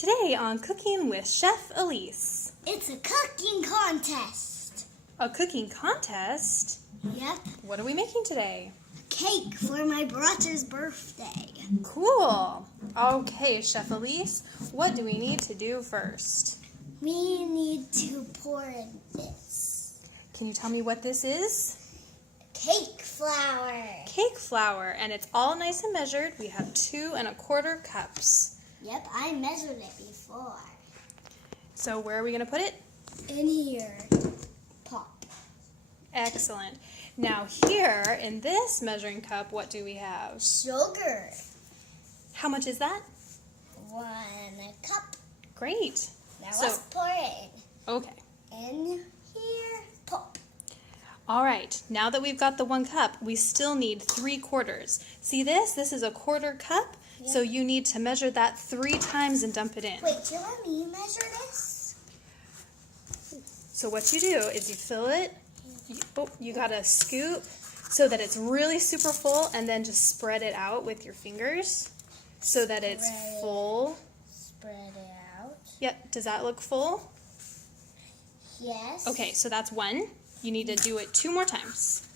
Today on Cooking with Chef Elise. It's a cooking contest. A cooking contest? Yep. What are we making today? Cake for my brother's birthday. Cool. Okay, Chef Elise, what do we need to do first? We need to pour in this. Can you tell me what this is? Cake flour. Cake flour, and it's all nice and measured. We have 2 1/4 cups. Yep, I measured it before. So where are we going to put it? In here. Pop. Excellent. Now here, in this measuring cup, what do we have? Sugar. How much is that? 1 cup. Great. Now let's pour it in. Okay. In here. Pop. All right, now that we've got the 1 cup, we still need 3/4. See this? This is a 1/4 cup, so you need to measure that 3 times and dump it in. Wait, do you let me measure this? So what you do is you fill it, you gotta scoop so that it's really super full, and then just spread it out with your fingers so that it's full. Spread it out. Yep, does that look full? Yes. Okay, so that's 1. You need to do it 2 more times.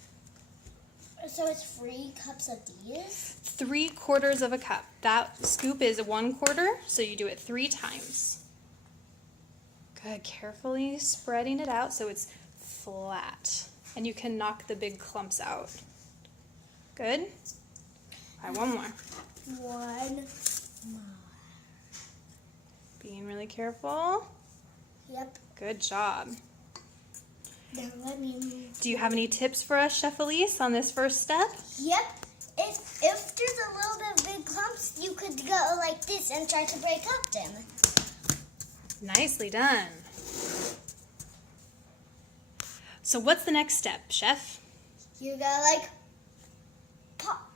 So it's 3 cups of these? 3/4 of a cup. That scoop is 1/4, so you do it 3 times. Good, carefully spreading it out so it's flat. And you can knock the big clumps out. Good? All right, 1 more. 1 more. Being really careful. Yep. Good job. Now let me move. Do you have any tips for us, Chef Elise, on this first step? Yep. If there's a little bit of big clumps, you could go like this and try to break up them. Nicely done. So what's the next step, Chef? You go like pop.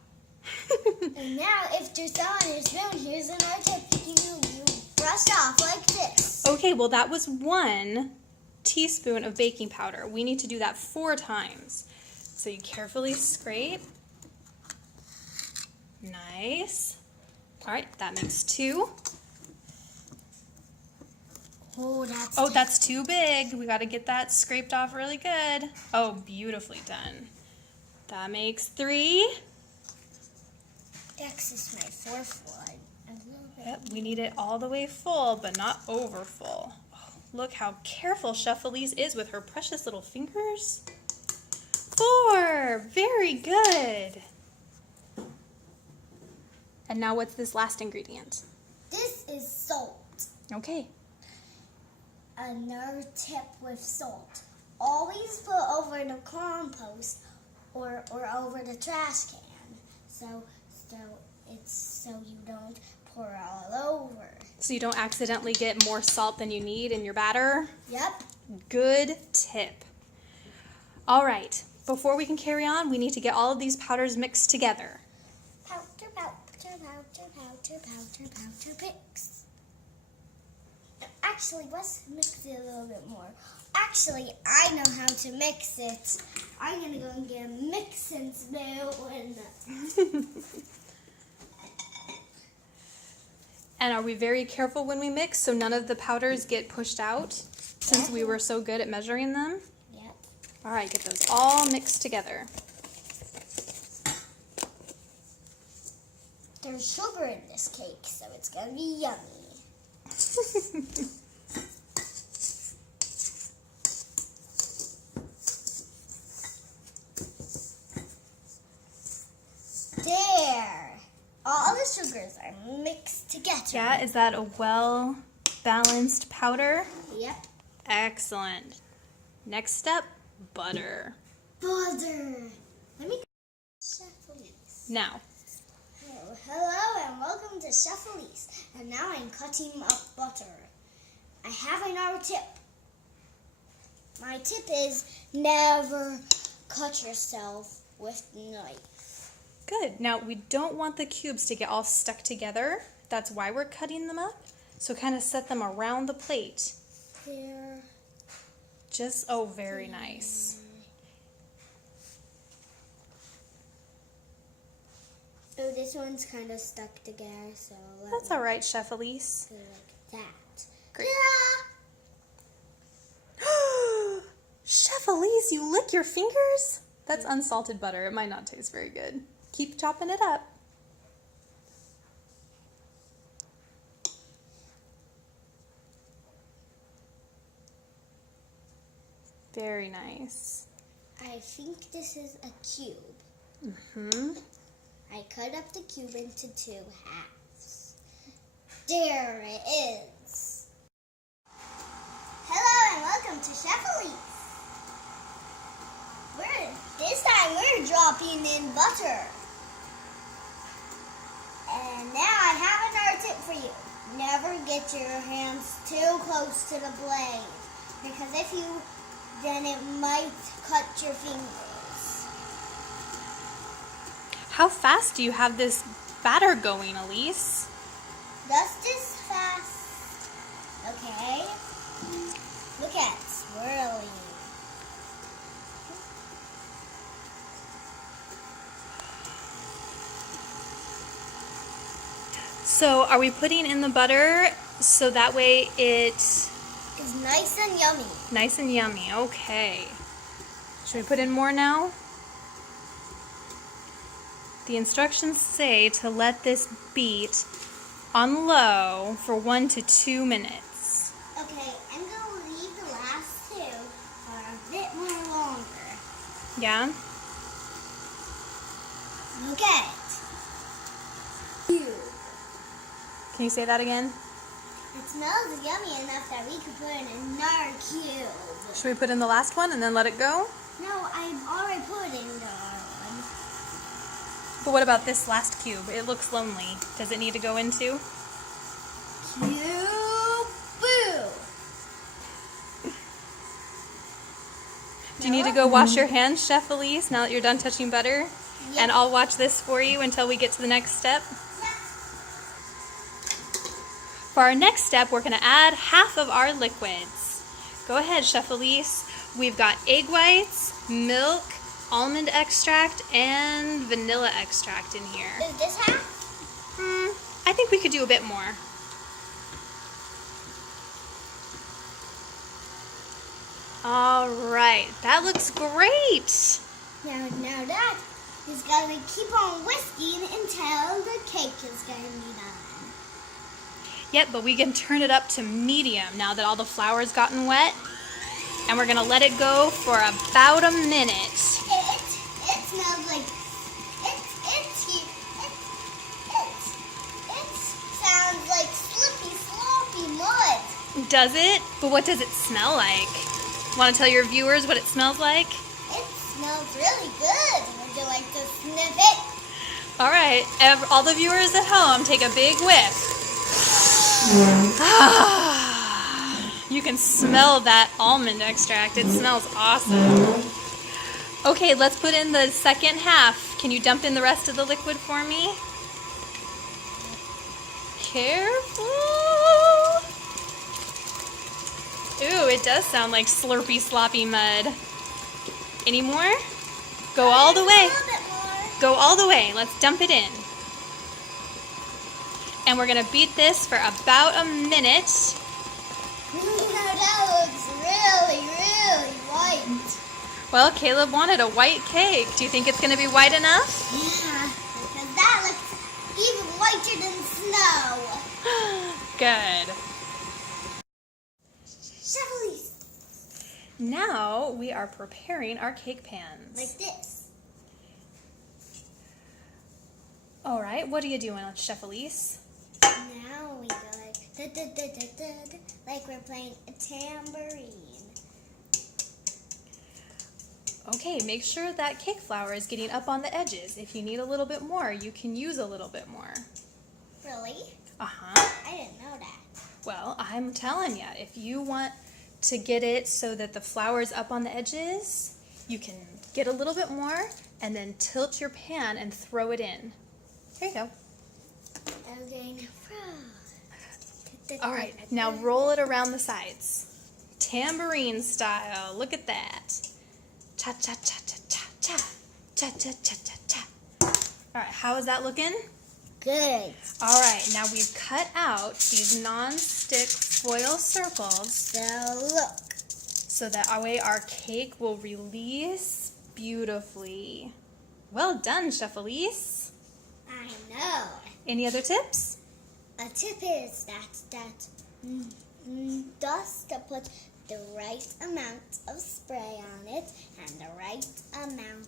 And now if there's some on your spoon, here's another tip. You brush off like this. Okay, well that was 1 teaspoon of baking powder. We need to do that 4 times. So you carefully scrape. Nice. All right, that makes 2. Oh, That's too big. We got to get that scraped off really good. Oh, beautifully done. That makes 3. That's just my 4th one. A little bit. Yep, we need it all the way full, but not over full. Oh, look how careful Chef Elise is with her precious little fingers. 4. Very good. And now what's this last ingredient? This is salt. Okay. Another tip with salt. Always put over the compost or over the trash can. So you don't pour all over. So you don't accidentally get more salt than you need in your batter? Yep. Good tip. All right, before we can carry on, we need to get all of these powders mixed together. Powder, picks. Actually, let's mix it a little bit more. Actually, I know how to mix it. I'm gonna go and get a mixing spoon. And are we very careful when we mix so none of the powders get pushed out since we were so good at measuring them? Yep. All right, get those all mixed together. There's sugar in this cake, so it's gonna be yummy. There! All the sugars are mixed together. Yeah, is that a well-balanced powder? Yep. Excellent. Next step, butter. Butter. Let me Chef Elise. Now, Hello and welcome to Chef Elise. And now I'm cutting up butter. I have another tip. My tip is never cut yourself with the knife. good. Now, we don't want the cubes to get all stuck together. That's why we're cutting them up. So kind of set them around the plate. Here. Oh, very nice. Oh, this one's kind of stuck together, so That's all right, Chef Elise. go like that. Great. Chef Elise, you lick your fingers? That's unsalted butter. It might not taste very good. Keep chopping it up. Very nice. I think this is a cube. Mm-hmm. I cut up the cube into 2 halves. There it is. Hello and welcome to Chef Elise. This time we're dropping in butter. And now I have another tip for you. Never get your hands too close to the blade. Because if you, then it might cut your fingers. How fast do you have this batter going, Elise? Just this fast. Okay. Look at it swirling. So are we putting in the butter so that way it's Nice and yummy. nice and yummy? Okay. Should we put in more now? The instructions say to let this beat on low for 1 to 2 minutes. Okay, I'm going to leave the last 2 for a bit more longer. Yeah? Look at it. Can you say that again? It smells yummy enough that we could put in another cube. Should we put in the last one and then let it go? No, I've already put in the other one. But what about this last cube? It looks lonely. Does it need to go into? Cube, boo. Do you need to go wash your hands, Chef Elise, now that you're done touching butter? Yep. And I'll watch this for you until we get to the next step. For our next step, we're going to add half of our liquids. Go ahead, Chef Elise. We've got egg whites, milk, almond extract, and vanilla extract in here. Is this half? I think we could do a bit more. All right, that looks great. Now that is going to keep on whisking until the cake is going to be done. Yep, but we can turn it up to medium now that all the flour's gotten wet. And we're gonna let it go for about a minute. It smells like it sounds like slippy sloppy mud. Does it? But what does it smell like? Want to tell your viewers what it smells like? It smells really good. Would you like to sniff it? All right, all the viewers at home, take a big whiff. You can smell that almond extract. It smells awesome. Okay, let's put in the second half. Can you dump in the rest of the liquid for me? Careful. Ooh, it does sound like slurpy, sloppy mud. Any more? Go all the way. A little bit more. Go all the way. Let's dump it in. And we're going to beat this for about a minute. That looks really, really white. Well, Caleb wanted a white cake. Do you think it's going to be white enough? Yeah, because that looks even whiter than snow. Good. Chef Elise. Now we are preparing our cake pans. Like this. All right, what are you doing, Chef Elise? Now we go like da-da-da-da-da, like we're playing a tambourine. Okay, make sure that cake flour is getting up on the edges. If you need a little bit more, you can use a little bit more. Really? Uh-huh. I didn't know that. Well, I'm telling you, if you want to get it so that the flour is up on the edges, you can get a little bit more and then tilt your pan and throw it in. There you go. I'm going All right, now roll it around the sides. Tambourine style. Look at that. Cha cha cha cha cha cha cha cha cha cha cha. All right, how is that looking? good. All right, now we've cut out these non-stick foil circles So look. so that our way our cake will release beautifully. Well done, Chef Elise. I know. Any other tips? A tip is just to put the right amount of spray on it and the right amount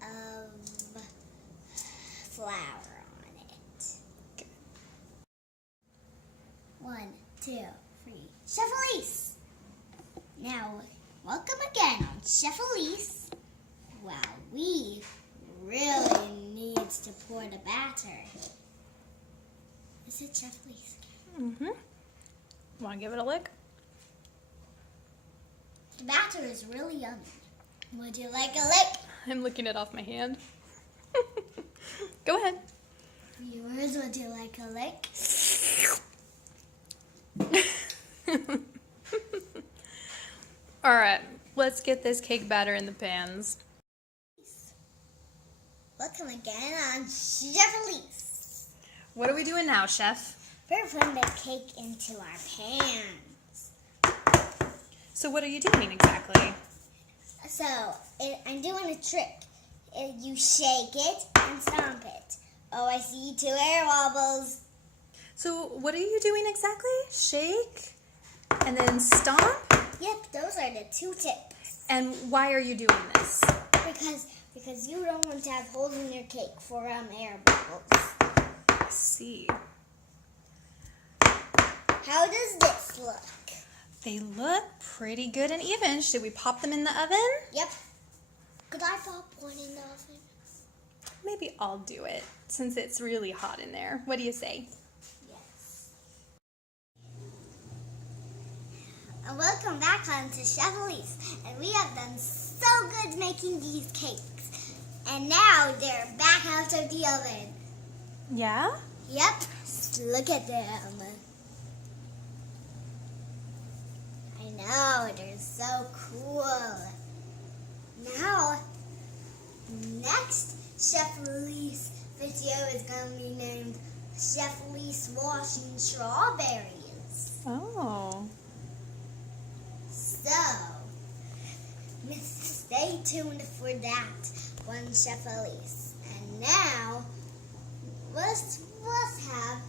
of flour on it. Good. 1, 2, 3. Chef Elise! Now, welcome again on Chef Elise. Wow, we really need to pour the batter. Is it Chef Elise? Mm-hmm. Want to give it a lick? The batter is really yummy. Would you like a lick? I'm licking it off my hand. Go ahead. Viewers, would you like a lick? All right, let's get this cake batter in the pans. Welcome again on Chef Elise. What are we doing now, Chef? We're putting the cake into our pans. So what are you doing exactly? So, I'm doing a trick. You shake it and stomp it. Oh, I see 2 air wobbles. So what are you doing exactly? Shake and then stomp? Yep, those are the 2 tips. And why are you doing this? Because you don't want to have holes in your cake for air bubbles. I see. How does this look? They look pretty good and even. Should we pop them in the oven? Yep. Could I pop one in the oven? Maybe I'll do it since it's really hot in there. What do you say? Yes. And welcome back on to Chef Elise. And we have done so good making these cakes. And now they're back out of the oven. Yeah? Yep. Look at them. I know, they're so cool. Now, next Chef Elise video is going to be named Chef Elise Washing Strawberries. Oh. So, stay tuned for that one, Chef Elise. And now, let's have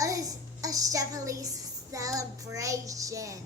a Chef Elise celebration.